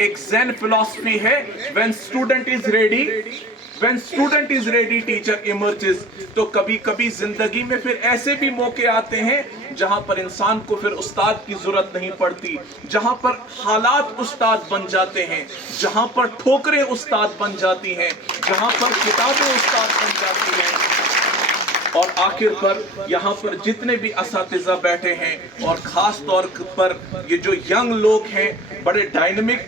ایک زین فلسفی ہے when student is ready teacher emerges. تو کبھی کبھی زندگی میں پھر ایسے بھی موقع آتے ہیں جہاں پر انسان کو پھر استاد کی ضرورت نہیں پڑتی، جہاں پر حالات استاد بن جاتے ہیں، جہاں پر ٹھوکریں استاد بن جاتی ہیں، جہاں پر کتابیں استاد بن جاتی ہیں۔ اور آخر پر یہاں پر جتنے بھی اساتذہ بیٹھے ہیں اور خاص طور پر یہ جو ینگ لوگ ہیں، بڑے ڈائنمک،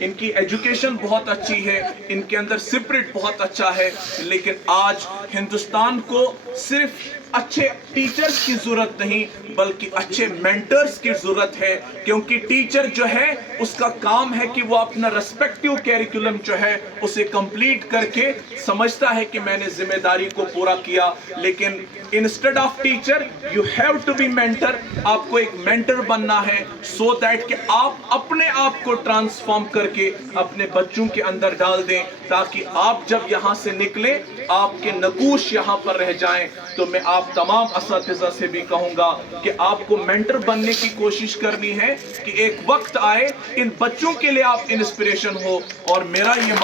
ان کی ایجوکیشن بہت اچھی ہے، ان کے اندر سپرٹ بہت اچھا ہے، لیکن آج ہندوستان کو صرف اچھے ٹیچرز کی ضرورت نہیں بلکہ اچھے مینٹرز کی ضرورت ہے، کیونکہ ٹیچر جو ہے اس کا کام ہے کہ وہ اپنا ریسپیکٹیو کیریکولم جو ہے اسے کمپلیٹ کر کے سمجھتا ہے کہ میں نے ذمہ داری کو پورا کیا، لیکن instead of teacher you have to be mentor, آپ کو ایک مینٹر بننا ہے سو دیٹ کہ آپ اپنے آپ کو ٹرانسفارم کر کے اپنے بچوں کے اندر ڈال دیں، تاکہ آپ جب یہاں سے نکلیں آپ کے نقوش یہاں پر رہ جائیں۔ تو میں آپ تمام اساتذہ سے بھی کہوں گا کہ آپ کو مینٹر بننے کی کوشش کرنی ہے کہ ایک وقت آئے ان بچوں کے لیے آپ انسپریشن ہو۔ اور میرا یہ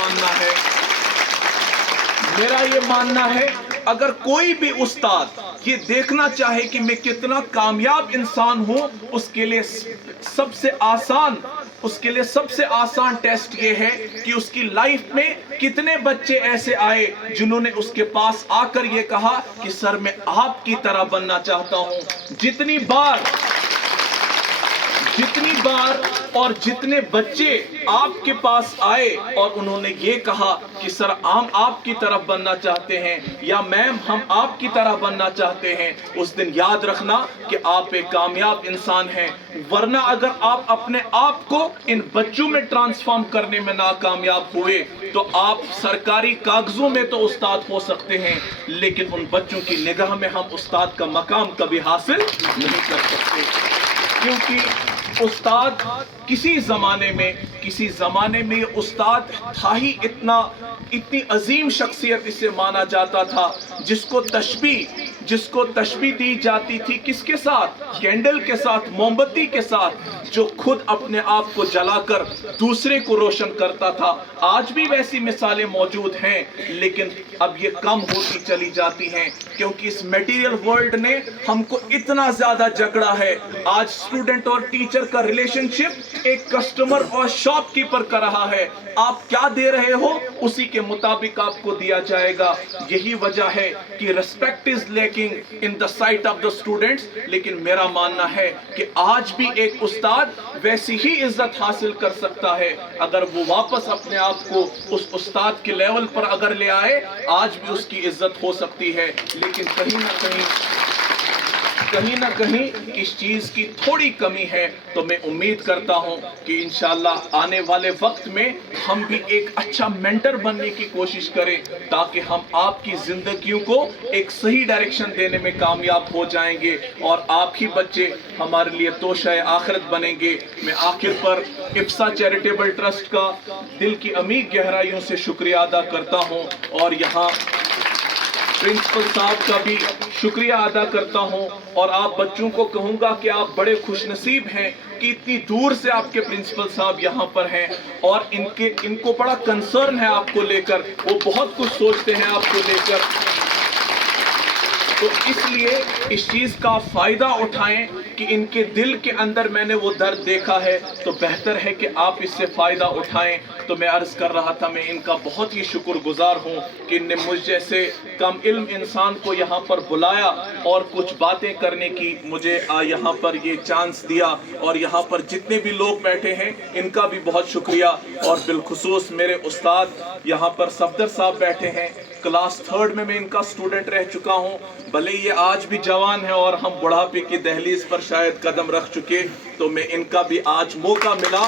ماننا ہے اگر کوئی بھی استاد یہ دیکھنا چاہے کہ میں کتنا کامیاب انسان ہوں، اس کے لیے سب سے آسان ٹیسٹ یہ ہے کہ اس کی لائف میں کتنے بچے ایسے آئے جنہوں نے اس کے پاس آ کر یہ کہا کہ سر میں آپ کی طرح بننا چاہتا ہوں۔ جتنی بار اور جتنے بچے آپ کے پاس آئے اور انہوں نے یہ کہا کہ سر ہم آپ کی طرف بننا چاہتے ہیں یا میم ہم آپ کی طرح بننا چاہتے ہیں، اس دن یاد رکھنا کہ آپ ایک کامیاب انسان ہیں، ورنہ اگر آپ اپنے آپ کو ان بچوں میں ٹرانسفارم کرنے میں ناکامیاب ہوئے تو آپ سرکاری کاغذوں میں تو استاد ہو سکتے ہیں لیکن ان بچوں کی نگاہ میں ہم استاد کا مقام کبھی حاصل نہیں کر سکتے، کیونکہ استاد کسی زمانے میں یہ استاد تھا ہی اتنی عظیم شخصیت اسے مانا جاتا تھا جس کو تشبیہ دی جاتی تھی کس کے ساتھ؟ کینڈل کے ساتھ، موم بتی کے ساتھ، جو خود اپنے آپ کو جلا کر دوسرے کو روشن کرتا تھا۔ آج بھی ویسی مثالیں موجود ہیں لیکن اب یہ کم ہوتی چلی جاتی ہیں کیونکہ اس میٹیریل ورلڈ نے ہم کو اتنا زیادہ جکڑا ہے۔ آج اسٹوڈنٹ اور ٹیچر کا ریلیشن شپ ایک کسٹمر اور شاپ کیپر کا رہا ہے، آپ کیا دے رہے ہو اسی کے مطابق آپ کو دیا جائے گا۔ یہی وجہ ہے کہ respect is lacking in the sight of the students, لیکن میرا ماننا ہے کہ آج بھی ایک استاد ویسی ہی عزت حاصل کر سکتا ہے اگر وہ واپس اپنے آپ کو اس استاد کے لیول پر اگر لے آئے، آج بھی اس کی عزت ہو سکتی ہے، لیکن کہیں نہ کہیں اس چیز کی تھوڑی کمی ہے۔ تو میں امید کرتا ہوں کہ انشاءاللہ آنے والے وقت میں ہم بھی ایک اچھا مینٹر بننے کی کوشش کریں تاکہ ہم آپ کی زندگیوں کو ایک صحیح ڈائریکشن دینے میں کامیاب ہو جائیں گے اور آپ ہی بچے ہمارے لیے توشہ آخرت بنیں گے۔ میں آخر پر ابسا چیریٹیبل ٹرسٹ کا دل کی عمیق گہرائیوں سے شکریہ ادا کرتا ہوں اور یہاں پرنسپل صاحب کا بھی شکریہ ادا کرتا ہوں، اور آپ بچوں کو کہوں گا کہ آپ بڑے خوش نصیب ہیں کہ اتنی دور سے آپ کے پرنسپل صاحب یہاں پر ہیں اور ان کو بڑا کنسرن ہے آپ کو لے کر، وہ بہت کچھ سوچتے ہیں آپ کو لے کر، تو اس لیے اس چیز کا فائدہ اٹھائیں کہ ان کے دل کے اندر میں نے وہ درد دیکھا ہے، تو بہتر ہے کہ آپ اس سے فائدہ اٹھائیں۔ تو میں عرض کر رہا تھا میں ان کا بہت ہی شکر گزار ہوں کہ ان نے مجھ جیسے کم علم انسان کو یہاں پر بلایا اور کچھ باتیں کرنے کی مجھے یہاں پر یہ چانس دیا، اور یہاں پر جتنے بھی لوگ بیٹھے ہیں ان کا بھی بہت شکریہ، اور بالخصوص میرے استاد یہاں پر صفدر صاحب بیٹھے ہیں، کلاس 3 میں ان کا سٹوڈنٹ رہ چکا ہوں، بھلے یہ آج بھی جوان ہے اور ہم بڑھاپے کی دہلیز پر شاید قدم رکھ چکے، تو میں ان کا بھی آج موقع ملا،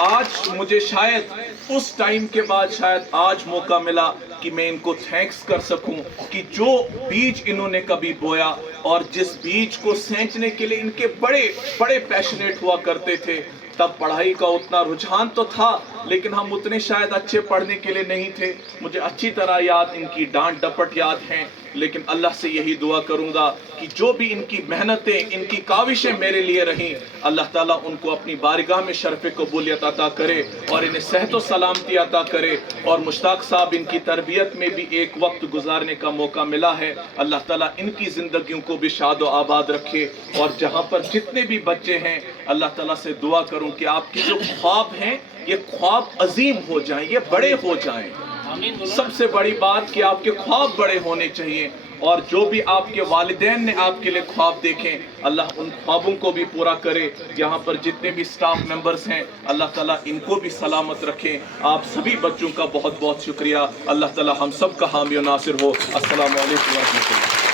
آج مجھے شاید اس ٹائم کے بعد شاید آج موقع ملا کہ میں ان کو تھینکس کر سکوں کہ جو بیج انہوں نے کبھی بویا اور جس بیج کو سینچنے کے لیے ان کے بڑے پیشنیٹ ہوا کرتے تھے، تب پڑھائی کا اتنا رجحان تو تھا لیکن ہم اتنے شاید اچھے پڑھنے کے لیے نہیں تھے. مجھے اچھی طرح یاد ان کی ڈانٹ ڈپٹ یاد ہیں. لیکن اللہ سے یہی دعا کروں گا کہ جو بھی ان کی محنتیں ان کی کاوشیں میرے لیے رہیں, اللہ تعالیٰ ان کو اپنی بارگاہ میں شرف قبولیت عطا کرے اور انہیں صحت و سلامتی عطا کرے. اور مشتاق صاحب ان کی تربیت میں بھی ایک وقت گزارنے کا موقع ملا ہے. اللہ تعالیٰ ان کی زندگیوں کو بھی شاد و آباد رکھے. اور جہاں پر جتنے بھی بچے ہیں, اللہ تعالیٰ سے دعا کروں کہ آپ کے جو خواب ہیں یہ خواب عظیم ہو جائیں, یہ بڑے ہو جائیں. سب سے بڑی بات کہ آپ کے خواب بڑے ہونے چاہیے, اور جو بھی آپ کے والدین نے آپ کے لیے خواب دیکھیں اللہ ان خوابوں کو بھی پورا کرے. یہاں پر جتنے بھی سٹاف ممبرز ہیں اللہ تعالیٰ ان کو بھی سلامت رکھیں. آپ سبھی بچوں کا بہت بہت شکریہ. اللہ تعالیٰ ہم سب کا حامی و ناصر ہو. السلام علیکم ورحمۃ اللہ.